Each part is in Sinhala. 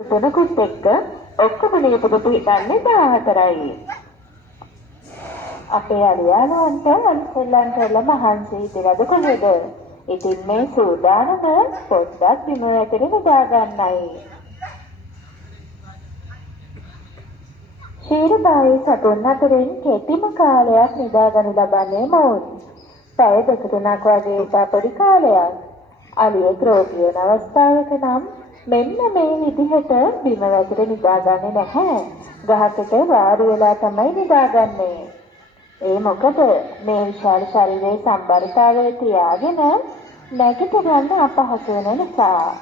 දෙනකුත් එක්ක ඔක්කොම නියපොතු හිටන්නේ 14යි. අපේ අලියාලන්ට අන්සෙල්ලන් කරලා මහන්සි හිතලාද කොහෙද? ඉතින් මේ සූදානම පොඩ්ඩක් බිම වැටෙන්න දාගන්නයි. ශීරබායි සතුන් අතරින් කෙටිම කාලයක් නිදාගනු ලබන්නේ මොවුන්. පැය දෙක තුනක් වගේ පොඩි කාලයක්. අලියෙක් රෝගී වෙන අවස්ථාවක නම් මෙන්න මේ විදිහට බිම වැටෙන්න නිදාගන්නේ නැහැ. ගහකට වාඩි වෙලා තමයි නිදාගන්නේ. ඒ මොකද මේ විශාල ශරීරයේ සම්බරතාවය තියාගෙන නැගිට ගන්න අපහසු වෙන නිසා.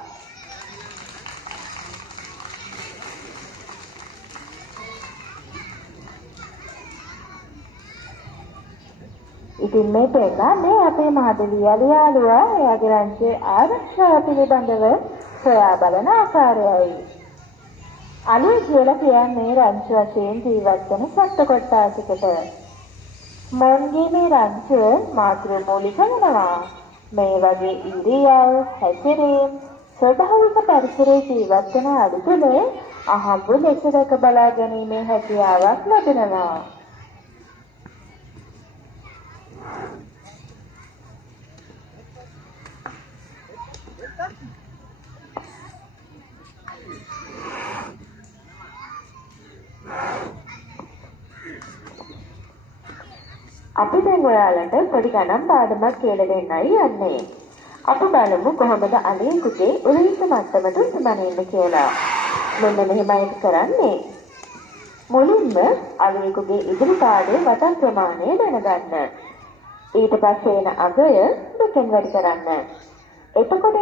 ඉතින් මේ පෙන්නන්නේ අපේ මහදෙවිය යාළුවා එයාගේ රංචුවේ ආරක්ෂාව පිළිබඳව සොයා බලන ආකාරයයි. අලිය කියලා කියන්නේ රංචු වශයෙන් ජීවත් වෙන සත්ත්ව කොටසකට. මොන්ගේ මේ රංචුව මාතෘ මූලික වෙනවා. මේ වගේ ඉරියව් හැසිරීම් ස්වභාවික පරිසරයේ ජීවත් වෙන අලි තුළ අහඹු ලෙස දැක බලා ගැනීමේ හැකියාවක් ලැබෙනවා. අපි දැන් ඔයාලට පොඩි ගණන් පාඩමක් කියලා දෙන්නයි යන්නේ. අපි බලමු කොහොමද අලියෙකුගේ උරහිස මට්ටමට උසමනින්න කියලා. මෙන්න මෙහෙමයි කරන්නේ. මුලින්ම අලියෙකුගේ ඉදිරි පාදයේ වටන් ප්‍රමාණය දැනගන්න. ඊට පස්සේ එන අගය දෙකෙන් වැඩි කරන්න. එතකොට